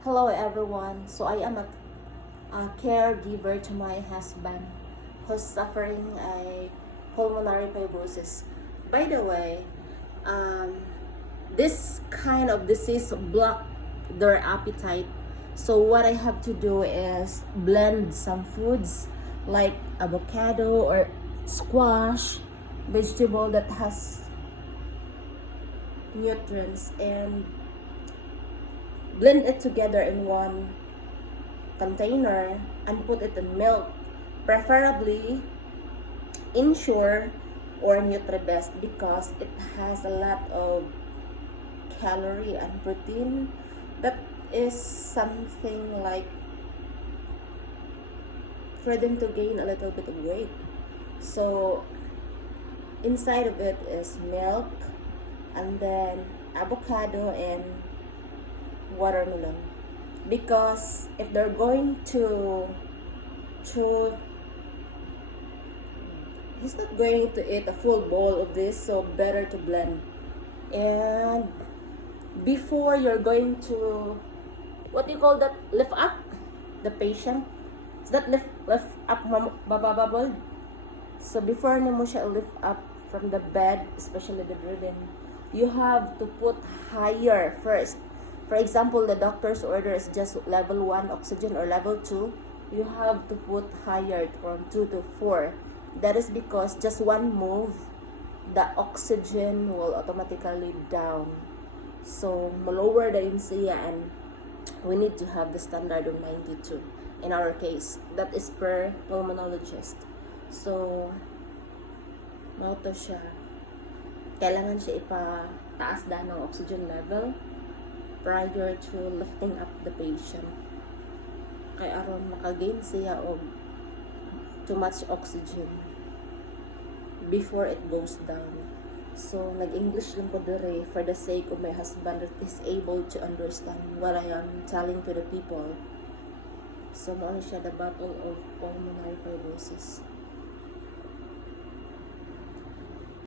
Hello everyone. So I am a caregiver to my husband who's suffering a pulmonary fibrosis. By the way, this kind of disease block their appetite. So what I have to do is blend some foods like avocado or squash, vegetable that has nutrients, and blend it together in one container and put it in milk, preferably Ensure or NutriBest, because it has a lot of calorie and protein that is something like for them to gain a little bit of weight. So inside of it is milk and then avocado and watermelon, because if they're going to he's not going to eat a full bowl of this, so better to blend. And before you're going to, what do you call that, lift up the patient, is that lift up babababol. So before mo siya lift up from the bed, especially the bedridden, you have to put higher first. For example, the doctor's order is just level 1 oxygen or level 2. You have to put higher from 2 to 4. That is because just one move, the oxygen will automatically down. So, lower the siya, and we need to have the standard of 92. In our case, that is per pulmonologist. So, mauto siya. Kailangan siya ipataas na ng oxygen level prior to lifting up the patient. Kaya aron makagain siya og too much oxygen before it goes down. So, nag-English lang ko dire for the sake of my husband that is able to understand what I am telling to the people. So, ano siya, the battle of pulmonary fibrosis.